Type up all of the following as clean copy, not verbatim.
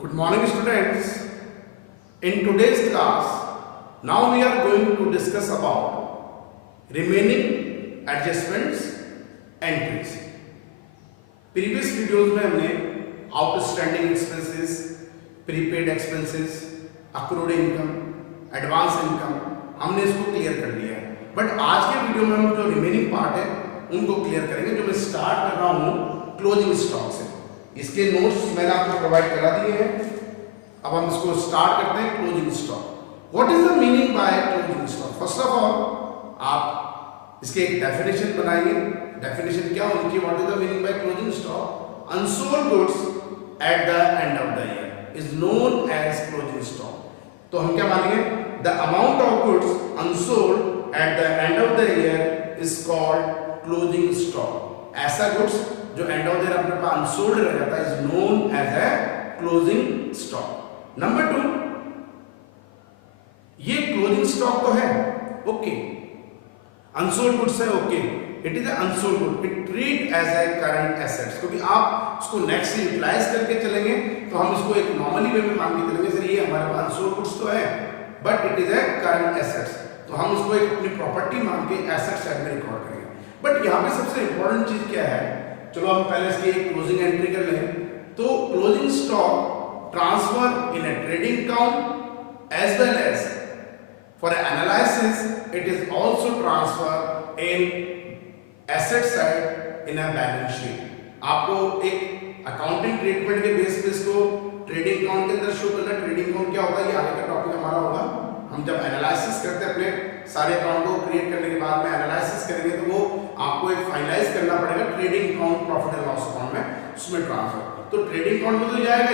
Good morning, students. In today's class, now we are going to discuss about remaining adjustments entries. Previous videos में हमने outstanding expenses, prepaid expenses, accrued income, advance income हमने इसको clear कर लिया है. But आज के video में हम जो रिमेनिंग पार्ट है उनको क्लियर करेंगे. जो मैं स्टार्ट कर रहा हूँ क्लोजिंग स्टॉक से. इसके नोट्स मैंने आपको प्रोवाइड करा दिए हैं. अब हम इसको स्टार्ट करते हैं. Closing stock, what is the meaning by closing stock? First of all आप इसके एक डेफिनेशन बनाइए. डेफिनेशन क्या होनी चाहिए? What is the meaning by closing stock? Unsold goods at the end of the year is known as closing stock. तो हम क्या मानेंगे? The amount of goods unsold at the end of the year is called closing stock. ऐसा goods जो end of the year अपने पास unsold रह जाता है is known as a closing stock. Number 2, ये क्लोजिंग स्टॉक तो है, ओके. अनसोल्ड गुड्स है, okay. It is unsold good. It treat as a current assets. क्योंकि आप इसको नेक्स्ट से यूटिलाइज करके चलेंगे तो हम इसको एक नॉर्मली वे में मान के चलेंगे. सर ये हमारे पास अनसोल्ड गुड्स तो है but it is A current assets. तो हम इसको एक अपनी प्रॉपर्टी मान के एसेट साइड में रिकॉर्ड करेंगे. बट यहाँ पे सबसे इंपॉर्टेंट चीज क्या है? चलो हम पहले इसकी एक क्लोजिंग एंट्री कर लें. तो closing stock transfer in a trading account as well as for analysis it is also transfer in asset side in a balance sheet. आपको एक अकाउंटिंग ट्रीटमेंट के बेस पे इसको ट्रेडिंग अकाउंट के अंदर शो करना. ट्रेडिंग अकाउंट क्या होता है ये आगे का टॉपिक हमारा होगा. हम जब एनालिसिस करते हैं अपने सारे अकाउंट को क्रिएट करने के बाद में एनालिसिस करेंगे तो वो आपको एक फाइनलाइज करना पड़ेगा trading account profit and loss account में, उसमें ट्रांसफर. तो ट्रेडिंग अकाउंट में तो जाएगा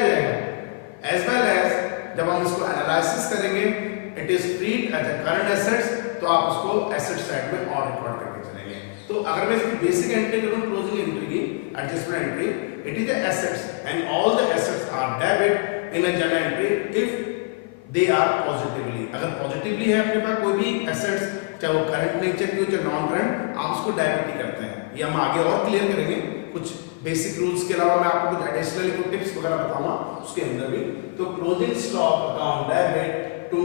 एज वेल एज जब हम इसको एनालिसिस करेंगे it is treat as a current assets. तो आप उसको एसेट साइड में और रिकॉर्ड करके चलेंगे. तो अगर मैं इसकी बेसिक एंट्री करूं क्लोजिंग एंट्री की, adjustment entry, it is the assets and all the assets are debit in a journal entry if they are positively. अगर पॉजिटिवली है अपने पास कोई भी एसेट्स, चाहे वो करंट नेचर की हो चाहे नॉन करंट, आप उसको डेबिट ही करते हैं. ये हम आगे और क्लियर करेंगे. कुछ बेसिक रूल्स के अलावा मैं आपको कुछ एडिशनल कुछ टिप्स वगैरह बताऊंगा उसके अंदर भी. तो closing stock account debit to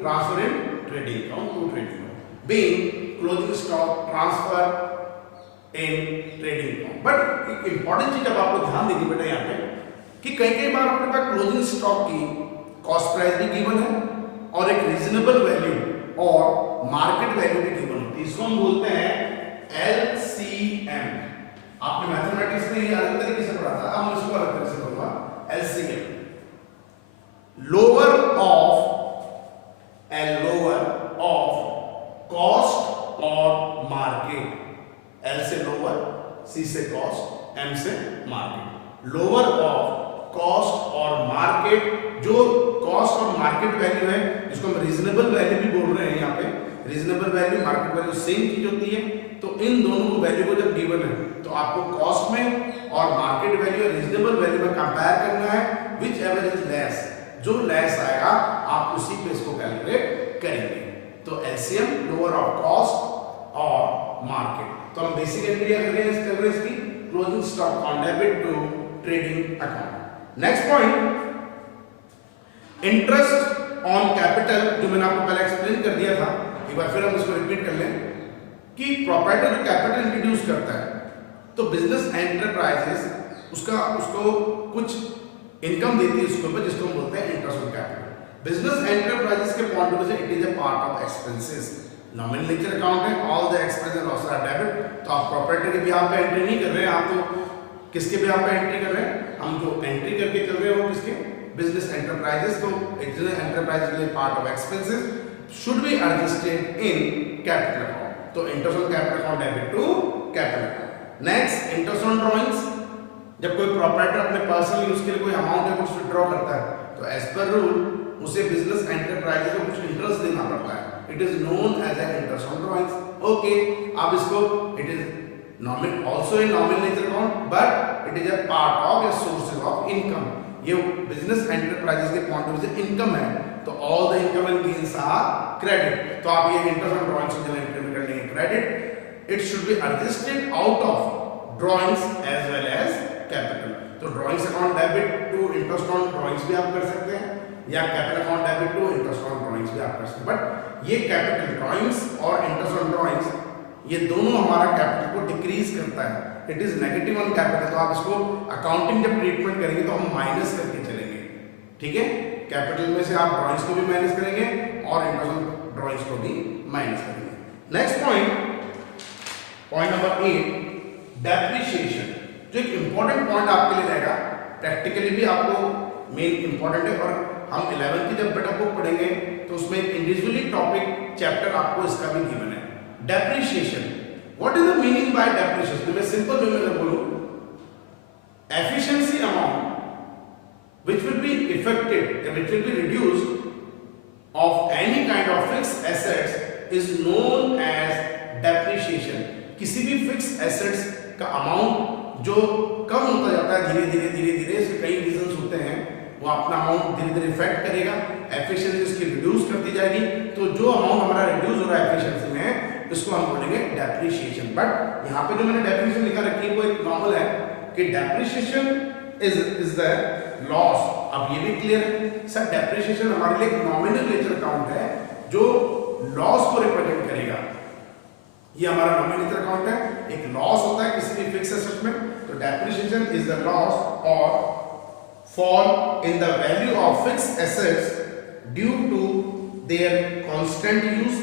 transfer in trading account to trading account being closing stock transfer in trading account. But एक इंपॉर्टेंट चीज अब आपको ध्यान देनी बेटा यहाँ पे कि कई बार अपने पास क्लोजिंग स्टॉक की कॉस्ट प्राइस भी गिवन है और एक रीजनेबल वैल्यू और मार्केट वैल्यू भी गिवन होती है. इसको हम बोलते हैं एलसीएम. आपने मैथमेटिक्स में ये अलग तरीके से पढ़ा था, अब मैं इसको अलग तरीके से पढ़ूंगा. LCM, lower of and lower of cost और मार्केट. एल से लोअर, सी से कॉस्ट, एम से मार्केट. लोअर ऑफ कॉस्ट और मार्केट, जो कॉस्ट और मार्केट वैल्यू है जिसको हम रीजनेबल वैल्यू भी बोल रहे हैं. यहाँ पे reasonable value market value same चीज होती है. तो इन दोनों को वैल्यू को जब गिवन है तो आपको कॉस्ट में और मार्केट वैल्यू और रीजनेबल वैल्यू में कंपेयर करना है. विच एवर इज लेस, जो लेस आएगा आप उसी पे इसको कैलकुलेट करेंगे. तो एलसीएम लोअर ऑफ कॉस्ट और मार्केट. तो हम बेसिक एंट्री कर रहे हैं इसकी closing stock on debit to trading account. Next point, interest on capital, जो मैंने आपको पहले एक्सप्लेन कर दिया था. एक बार फिर हम इसको रिपीट कर लें कि प्रोप्राइटर जो कैपिटल इंट्रोड्यूस करता है तो बिजनेस एंटरप्राइजेस उसको कुछ इनकम देती है उसके ऊपर, जिसको हम बोलते हैं interest on capital. Business enterprises के पॉइंट ऑफ व्यू से it is a part of expenses. Nominal nature account है, all the expense and losses are debit. तो आप प्रोप्राइटर के बिहाफ पे एंट्री नहीं कर रहे हैं, आप तो किसके बिहाफ पे एंट्री कर रहे हैं? हम जो एंट्री करके चल रहे हो किसके? Business enterprises. तो बिजनेस एंटरप्राइज के लिए part of expenses should be adjusted in capital account. तो interest on capital account debit to capital account. Next, interest on drawings. जब कोई प्रोप्राइटर अपने पर्सनल यूज के लिए कोई अमाउंट है कुछ विड्रॉ करता है तो एज पर रूल उसे बिजनेस एंटरप्राइज को कुछ इंटरेस्ट देना पड़ता है. It is known as a interest on drawings. Okay, आप इसको it is nominal also in nominal nature account but it is a part of a sources of income. ये business enterprises के point of view से income है. तो all the income and gains are credit. तो आप ये interest on drawings से जब एंट्री कर लेंगे credit, it should be adjusted out of drawings as well as capital. तो drawings account debit to interest on drawings drawings भी आप कर सकते हैं, या capital account debit to interest on drawings भी आप कर सकते हैं। बट ये कैपिटल ड्रॉइंग्स और इंटरेस्ट ऑन ड्रॉइंग्स ये दोनों हमारा कैपिटल को डिक्रीज करता है, it is negative on capital. तो आप इसको अकाउंटिंग जब ट्रीटमेंट करेंगे तो हम माइनस करके चलेंगे, ठीक है। कैपिटल में से आप ड्रॉइंग्स को भी माइनस करेंगे और इंटरेस्ट ऑन ड्रॉइंग्स को भी माइनस करेंगे। नेक्स्ट पॉइंट नंबर 8, डेप्रिसिएशन, जो एक इंपॉर्टेंट पॉइंट आपके लिए रहेगा, प्रैक्टिकली भी आपको मेन इंपॉर्टेंट है, और हम 11th की जब बेटा बुक पढ़ेंगे तो उसमें इंडिविजुअली टॉपिक चैप्टर आपको इसका भी गिवन है। Depreciation, what is the meaning bye depreciation? मैं सिंपल वे में अगर बोलूं, efficiency amount which will be affected, which will be reduced of any kind of fixed assets is known as depreciation। किसी भी fixed assets का amount जो कम होता जाता है धीरे धीरे इसके कई रीजंस होते हैं, वो अपना अमाउंट धीरे धीरे इफेक्ट करेगा, एफिशिएंसी इसकी रिड्यूस करती जाएगी। तो जो अमाउंट हमारा रिड्यूस हो रहा है एफिशिएंसी में, इसको हम बोलेंगे डेप्रिसिएशन। बट यहाँ पे जो मैंने डेफिनेशन लिखा रखी है वो एक नॉर्मल है कि डेप्रिसिएशन इज द लॉस। अब ये भी क्लियर है सर, डेप्रिसिएशन हमारे लिए एक नॉमिनल नेचर अकाउंट है जो लॉस को रिप्रेजेंट करेगा। ये हमारा नॉमिनल नेचर अकाउंट है, एक लॉस होता है किसी भी फिक्स एसेट में, तो डेप्रिसिएशन इज द लॉस और fall in the value of fixed assets due to their constant use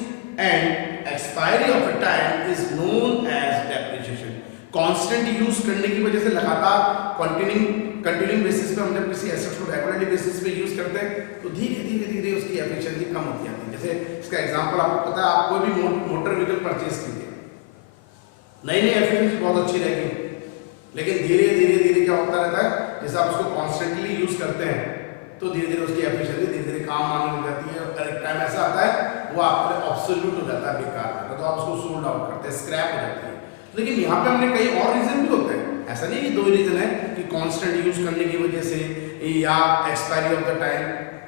and expiry of a time is known as depreciation। constant use करने की वजह से लगातार कंटिन्यूइंग बेसिस पे हम जब किसी एसेट को रेगुलरली बेसिस पे यूज करते हैं तो धीरे धीरे उसकी एफिशिएंसी कम होती जाती है। जैसे इसका एग्जांपल आपको पता है, आप कोई भी मोटर व्हीकल परचेज कीजिए, नई एफिशिएंसी बहुत अच्छी रहेगी, लेकिन धीरे धीरे क्या होता रहता है, जैसे आप उसको कॉन्स्टेंटली यूज करते हैं तो धीरे धीरे उसकी एफिशिएंसी धीरे धीरे काम आने लग जाती है, और एक टाइम ऐसा आता है वो आपके ऑब्सोल्यूट हो जाता है, बेकार हो जाता है, तो आप उसको सोल्ड आउट करते हैं, स्क्रैप हो जाती है। लेकिन यहाँ पे हमने कई और रीजन भी होते हैं, ऐसा नहीं कि दो रीजन है कि कांस्टेंट यूज करने की वजह से या एक्सपायरी ऑफ द टाइम,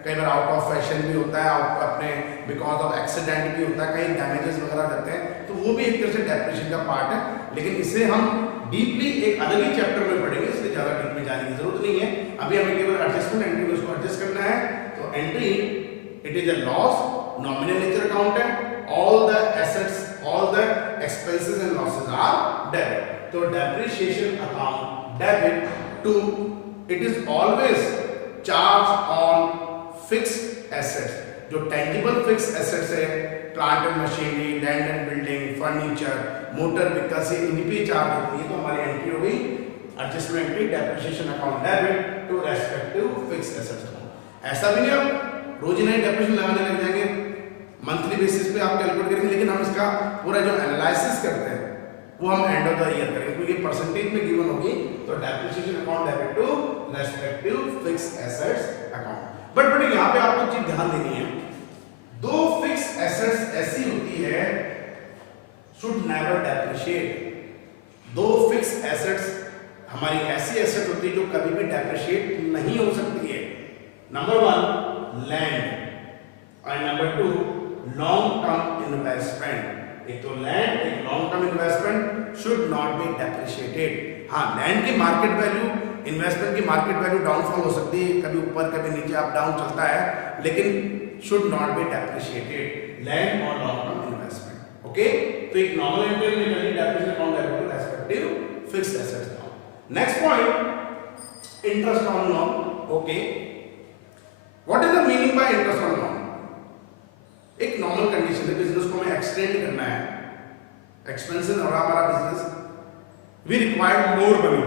कई बार आउट ऑफ फैशन भी होता है, अपने बिकॉज ऑफ एक्सीडेंट भी होता है, कई डैमेजेस वगैरह रहते हैं, तो वो भी एक तरह से डेप्रिसिएशन का पार्ट है। लेकिन इसे हम डीपली एक अलग ही चैप्टर में पढ़ेंगे, इसलिए ज्यादा डीप में जाने की जरूरत नहीं है। अभी हमें केवल एडजस्टमेंट एंट्री में उसको एडजस्ट करना है। तो entry it is a loss, nominal nature account है, all the assets all the expenses and losses are debit. तो depreciation account debit to, it is always charge on fixed assets, जो tangible fixed assets है, plant and machinery, land and building, furniture, motor vehicle से इन पे charge होती है। तो हमारी एंट्री हो गई adjustment entry, depreciation account debit to respective fixed assets account. ऐसा भी नहीं आप रोज नए डेप्रिसिएशन लगाने लग जाएंगे, मंथली बेसिस पे आप कैलकुलेट करेंगे, लेकिन हम इसका पूरा जो एनालिसिस करते हैं वो हम एंड ऑफ द ईयर करेंगे, क्योंकि परसेंटेज में गिवन होगी। तो depreciation account debit to respective fixed assets account. But बेटा यहाँ पे आपको चीज ध्यान देनी है, दो फिक्स्ड एसेट्स ऐसी होती है should never depreciate। दो फिक्स्ड एसेट्स हमारी ऐसी एसेट होती है जो कभी भी डेप्रिशिएट नहीं हो सकती है। नंबर 1 लैंड और नंबर 2 लॉन्ग टर्म इन्वेस्टमेंट। एक तो लैंड, एक long term investment should not be depreciated. हाँ, लैंड की मार्केट वैल्यू, इन्वेस्टमेंट की मार्केट वैल्यू डाउनफॉल हो सकती है, कभी ऊपर कभी नीचे अप डाउन चलता है, लेकिन should not be depreciated, land और लॉन्ग टर्म इन्वेस्टमेंट। ओके, तो एक नॉर्मल एंट्री में निकली depreciation account debit to respective fixed assets account. Next point, interest on loan. Okay, what is the meaning by interest on loan? एक normal condition है, business को हमें extend करना है, एक्सपेंसिव हो रहा हमारा business, we required more money,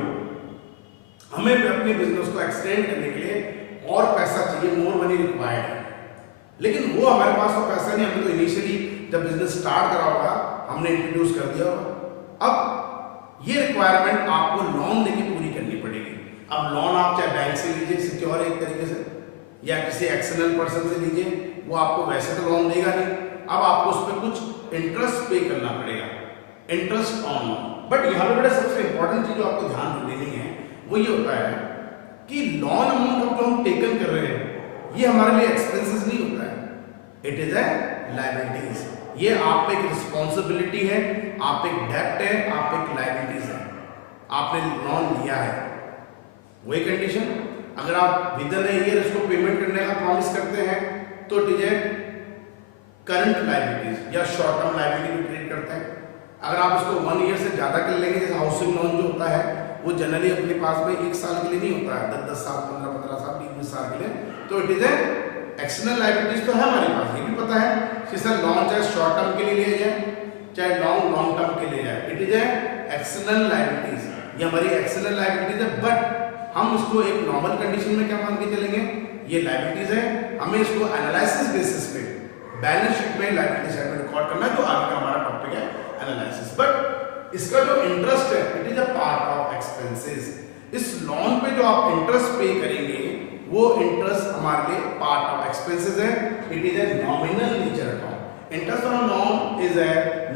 हमें अपने बिजनेस को एक्सटेंड करने के लिए और पैसा चाहिए, मोर मनी रिक्वायर्ड है, लेकिन वो हमारे पास तो पैसा नहीं। हमने तो इनिशियली जब बिजनेस स्टार्ट करा होगा हमने इंट्रोड्यूस कर दिया होगा। अब ये रिक्वायरमेंट आपको लोन लेके पूरी करनी पड़ेगी। अब लोन आप चाहे बैंक से लीजिए सिक्योर एक तरीके से, या किसी एक्सटर्नल पर्सन से लीजिए, वो आपको वैसे तो लोन देगा नहीं, अब आपको उस पर कुछ इंटरेस्ट पे करना पड़ेगा, इंटरेस्ट ऑन लोन। बट यहाँ पे बड़ा सबसे इंपॉर्टेंट चीज जो आपको ध्यान देनी है वो ये होता है कि लोन अमाउंट जो हम टेकन कर रहे हैं ये हमारे लिए एक्सपेंसेस नहीं होता है, इट इज ए लायबिलिटीज। ये आप पे एक रिस्पॉन्सिबिलिटी है, आप एक डेब्ट है, आप एक लायबिलिटीज है, आपने लोन लिया है, वही कंडीशन। अगर आप विद इन ईयर इसको पेमेंट करने का प्रॉमिस करते हैं तो it is A current liabilities या शॉर्ट टर्म लायबिलिटी भी ट्रीट करते हैं। अगर आप इसको 1 ईयर से ज़्यादा कर लेंगे, जैसे हाउसिंग लोन जो होता है वो जनरली अपने पास में 1 साल के लिए नहीं होता है, 10-10 साल, 15-15 साल, 20-20 साल के लिए, तो it is A external liabilities तो है हमारे पास, ये भी पता है कि सर लोन चाहे शॉर्ट टर्म के लिए लिया जाए चाहे लॉन्ग टर्म के लिए जाए, it is A external liabilities, ये हमारी एक्सटर्नल लायबिलिटीज है। बट हम इसको एक नॉर्मल कंडीशन में क्या मान के चलेंगे, ये लायबिलिटीज है, हमें इसको एनालिसिस बेसिस पे बैलेंस शीट में लायबिलिटी साइड में रिकॉर्ड करना है, तो आगे का हमारा टॉपिक है एनालिसिस। बट इसका जो इंटरेस्ट है it is a part of expenses. इस लोन पे जो आप इंटरेस्ट पे करेंगे वो इंटरेस्ट हमारे लिए पार्ट ऑफ एक्सपेंसेस है, it is a nominal nature account. Interest on loan is a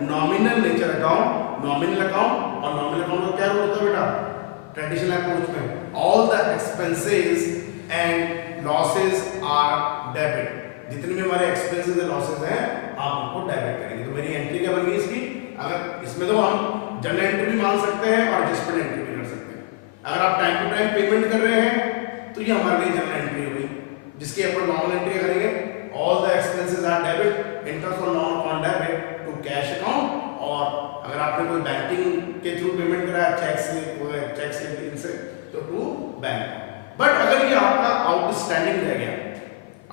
nominal nature account, nominal account. और नॉमिनल अकाउंट का क्या रूल होता है बेटा ट्रेडिशनल अप्रोच में, all the expenses and losses are debit, जितने भी हमारे एक्सपेंसेस और लॉसेस हैं आप उनको डेबिट करेंगे। तो मेरी एंट्री क्या बन गई इसकी, अगर इसमें तो हम जनरल एंट्री भी मान सकते हैं और एडजस्टमेंट एंट्री भी कर सकते हैं। अगर आप टाइम टू टाइम पेमेंट कर रहे हैं तो ये हमारे लिए जनरल एंट्री हो गई, जिसके अपन नॉर्मल एंट्री करेंगे, all the expenses are debit, interest on loan upon debit to cash account. और अगर आपने कोई बैंकिंग के थ्रू पेमेंट कराया चेक से तो टू बैंक। बट अगर ये आपका आउटस्टैंडिंग रह गया,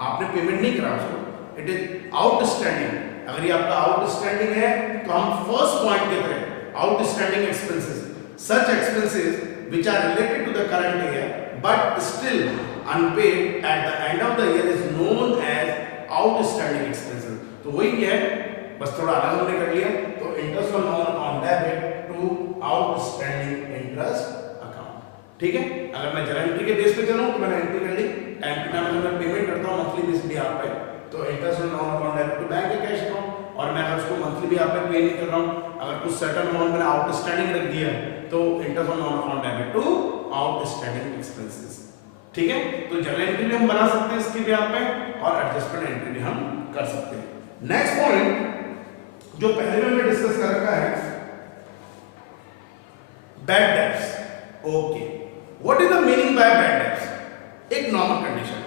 आपने पेमेंट नहीं करा उसको, इट इज आउटस्टैंडिंग, अगर ये आपका आउटस्टैंडिंग है तो हम फर्स्ट पॉइंट कहते हैं outstanding expenses, such expenses which are related to the current year but still unpaid at the end of the year is known as outstanding expenses. तो वही है, बस थोड़ा अलग हमने कर लिया। तो interest on loan on debit to outstanding interest account, ठीक है। अगर मैं जनरल एंट्री के बेस पे चलूं तो मैंने एंट्री कर ली, टाइम टू टाइम अगर मैं पेमेंट करता हूं मंथली बेस पे आप पे, तो interest on loan upon debit to bank या कैश अकाउंट। और मैं अगर उसको मंथली भी आप पे पे नहीं कर रहा हूं, अगर कुछ सर्टेन अमाउंट मैंने आउटस्टैंडिंग रख दिया तो interest on loan upon debit to outstanding expenses, ठीक है। तो जनरल एंट्री भी हम बना सकते हैं इसकी भी आप पे, और एडजस्टमेंट एंट्री भी हम कर सकते हैं। नेक्स्ट पॉइंट जो पहले में हमने डिस्कस कर रखा है, bad debts. Okay, what is the meaning by bad debts? एक नॉर्मल कंडीशन,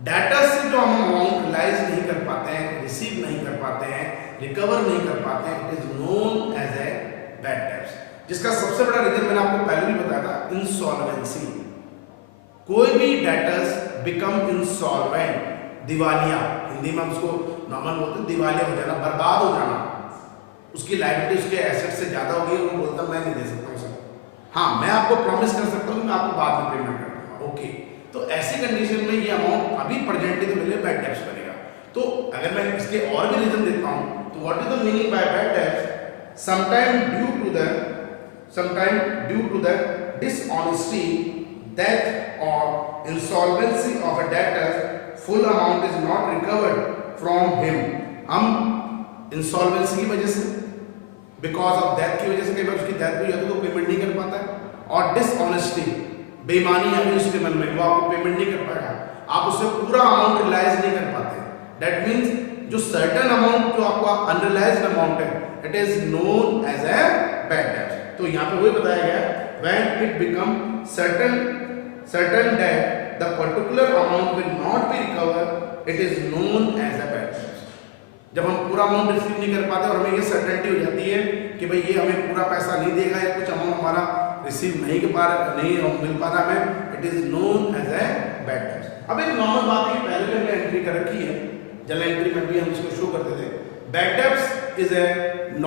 डाटा से जो हम अमाउंट रिलाइज नहीं कर पाते हैं, रिसीव नहीं कर पाते हैं, रिकवर नहीं कर पाते हैं, it is known as a bad debts. जिसका सबसे बड़ा रीजन मैंने आपको पहले भी बताया था, इंसॉल्वेंसी। कोई भी डेटर्स बिकम इंसॉल्वेंट, दिवालिया, हिंदी में हम उसको नॉर्मल बोलते हैं दिवालिया हो जाना, बर्बाद हो जाना, उसकी लायबिलिटी उसके एसेट से ज्यादा हो गई, वो बोलता मैं नहीं दे सकता हूँ सर, हाँ मैं आपको प्रॉमिस कर सकता हूँ मैं आपको बाद में पेमेंट कर दूंगा, ओके। तो ऐसी कंडीशन में ये अमाउंट अभी प्रेजेंटली तो मेरे बैड डेब्ट्स बनेगा। तो अगर मैं इसके और भी रीजन देता हूँ, तो what is the meaning by bad debts? Sometime due to the dishonesty, death or insolvency of a debtor, full amount is not recovered from him। हम इंसॉल्वेंसी की वजह से, बिकॉज ऑफ डेथ की वजह से, कई बार उसकी डेथ भी होती है तो पेमेंट नहीं कर पाता है, और डिसऑनेस्टी, बेईमानी है उसके मन में, वो आपको पेमेंट नहीं कर पाएगा, आप उससे पूरा अमाउंट रियलाइज नहीं कर पाते। दैट मीन्स जो सर्टेन अमाउंट जो आपका अनरियलाइज्ड अमाउंट है, it is known as a bad डेब्ट। तो यहाँ पे वही बताया गया, when it become certain debt, the particular amount will not be recovered, it is known as a bad debt। जब हम पूरा अमाउंट रिसीव नहीं कर पाते और हमें ये सर्टेनिटी हो जाती है कि भाई ये हमें पूरा पैसा नहीं देगा या कुछ अमाउंट हमारा रिसीव नहीं मिल पा रहा है, it is known as a bad debt. अब एक नॉर्मल बात है, पहले भी हमने एंट्री कर रखी है, जनरल एंट्री में भी हम इसको शो करते थे। Bad debts is a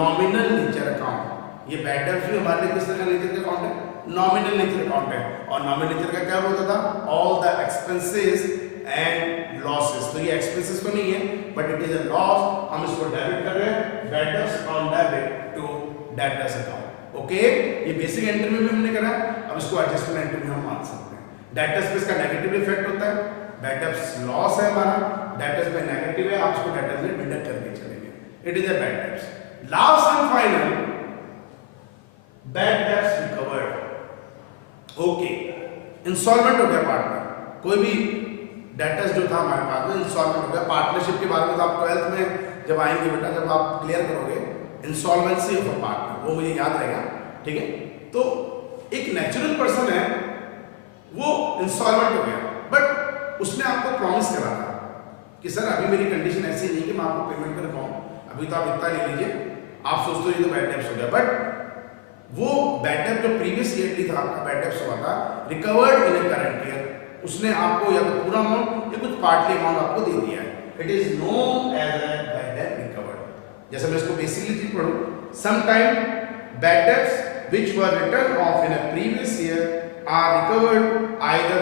nominal nature account. ये बैड डेट्स भी हमारे लिए किस तरह का नेचर का अकाउंट है? नॉमिनल नेचर अकाउंट है। और नॉमिनल नेचर का क्या होता था? All the expenses and losses. तो ये एक्सपेंसेस तो नहीं है but it is a loss, हम इसको डेबिट कर रहे हैं, debtors on debit to debtors account. Okay, ये बेसिक एंट्री में भी हमने करा, अब इसको एडजस्टमेंट एंट्री में हम मान सकते हैं। डेटर्स पे इसका नेगेटिव इफेक्ट होता है, डेटर्स लॉस है हमारा, डेटर्स पे नेगेटिव है, आप इसको डेटर्स में डिडक्ट करके चलेंगे, it is a bad debts. Last and final, bad debts recovered. Okay, insolvent हो गया पार्टनर, कोई भी डेटर्स जो था हमारे पास में इंसॉल्वेंट हो गया। पार्टनरशिप के बारे में तो आप 12th में जब आएंगे बेटा, जब आप क्लियर करोगे इंसॉल्वेंसी ऑफ अ पार्टनर, वो मुझे याद रहेगा, ठीक है। तो एक नेचुरल पर्सन है वो इंस्टॉलमेंट हो गया, बट उसने आपको प्रॉमिस करा था कि सर अभी मेरी कंडीशन ऐसी नहीं कि मैं आपको पेमेंट कर पाऊँ, अभी तो आप इतना ले लीजिए, आप सोचते हो ये तो बैड डेब्ट्स हो गया, बट वो बैड डेब्ट जो प्रीवियस ईयरली था आपका बैड डेब्ट्स हुआ था, recovered in A current year, उसने आपको या तो पूरा अमाउंट या कुछ पार्टली अमाउंट आपको दे दिया है। It is known as a bad डेब्ट रिकवर्ड। जैसे मैं इसको बेसिकली चीज पढ़ूं, sometime bad debts which were written off in a previous year are recovered either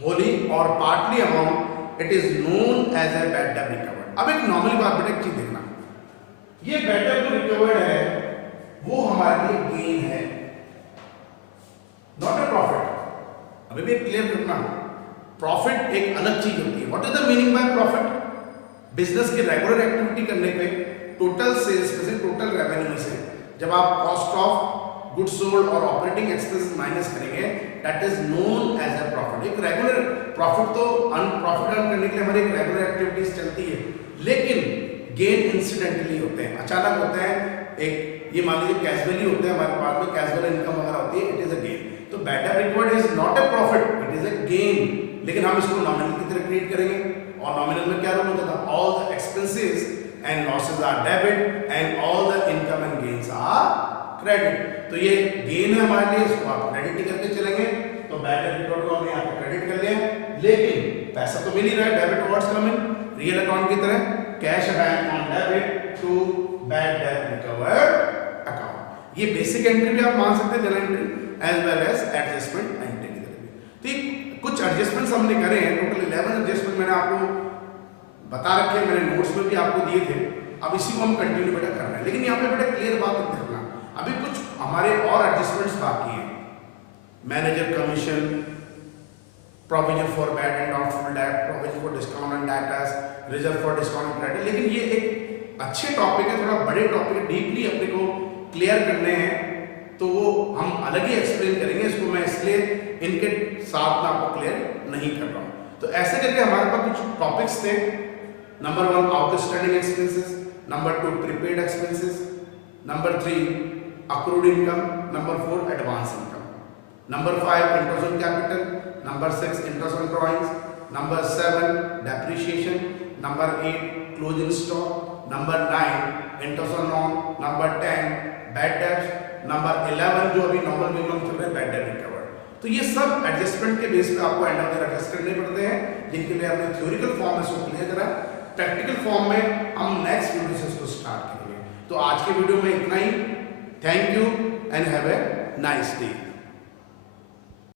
wholly or partly amount, it is known as a bad डेब्ट recovered. अब एक normally बात बेटा एक चीज देखना, ये बैड डेब्ट जो रिकवर्ड है वो हमारे लिए गेन है, नॉट अ प्रॉफिट। अभी भी क्लियर रखना, प्रॉफिट एक अलग चीज होती है। What is the meaning by profit? Business की रेगुलर एक्टिविटी करने पे टोटल सेल्स में से, टोटल रेवेन्यू में से जब आप कॉस्ट ऑफ गुड्स सोल्ड और ऑपरेटिंग एक्सपेंसेस माइनस करेंगे, that is known as a profit. एक रेगुलर प्रॉफिट तो प्रॉफिट अर्न करने के लिए हमारी एक रेगुलर एक्टिविटीज चलती है, लेकिन गेन इंसिडेंटली होते हैं, अचानक होते हैं। एक ये मान लीजिए कैजुअली होते हैं, हमारे पास में कैजुअल इनकम वगैरह होती है, इट इज अ गेन। तो बैड डेब्ट recovered is not a profit, it is a gain. लेकिन हम इसको नॉमिनल की तरह ट्रीट करेंगे, और नॉमिनल में क्या रूल होता था? All the expenses and losses are debit and all the income and gains are credit. तो ये गेन है हमारे लिए, इसको आप क्रेडिट ही करके चलेंगे। तो बैड डेब्ट रिकवर्ड को हमने यहाँ पे क्रेडिट कर लिया, लेकिन पैसा तो मिल ही रहा है, debit towards coming real account की तरह, cash bank on debit to bad डेब्ट रिकवर्ड अकाउंट। ये बेसिक एंट्री भी आप मान सकते हैं, journal entry as well as adjustment entry की तरह। तो कुछ एडजस्टमेंट्स हमने करे हैं, टोटल 11 एडजस्टमेंट मैंने आपको बता रखे हैं, मैंने नोट्स में भी आपको दिए थे। अब इसी को हम कंटिन्यू बेटा कर रहे हैं, लेकिन यहाँ पे बेटा क्लियर बात रखना, अभी कुछ हमारे और एडजस्टमेंट्स बाकी हैं। Manager commission, provision for bad and doubtful debt, provision for discount and debtors, reserve for discount and credit. लेकिन ये एक अच्छे टॉपिक है, थोड़ा बड़े टॉपिक, डीपली अपने को क्लियर करने हैं, तो वो हम अलग ही एक्सप्लेन करेंगे। इसको मैं इसलिए इनके साथ में आपको क्लियर नहीं कर रहा हूँ। तो ऐसे करके हमारे पास कुछ टॉपिक्स थे। Number 1 outstanding expenses, number 2 prepaid expenses, number 3 accrued income, number 4 advance income, number 5 interest on capital, number 6 interest on drawings, number 7 depreciation, number 8 closing stock, number 9 interest on lawn, number 10 bad debts, number 11 जो अभी normal minimum चल रहा है bad डेब्ट recovered. तो ये सब adjustment के बेस पे आपको एंड ऑफ द एडजस्ट करने पड़ते हैं, जिनके लिए हमने थ्योरिकल फॉर्म में इसको क्लियर करा। प्रैक्टिकल फॉर्म में हम नेक्स्ट वीडियो से इसको स्टार्ट करेंगे। तो आज के वीडियो में इतना ही। Thank you and have a nice day.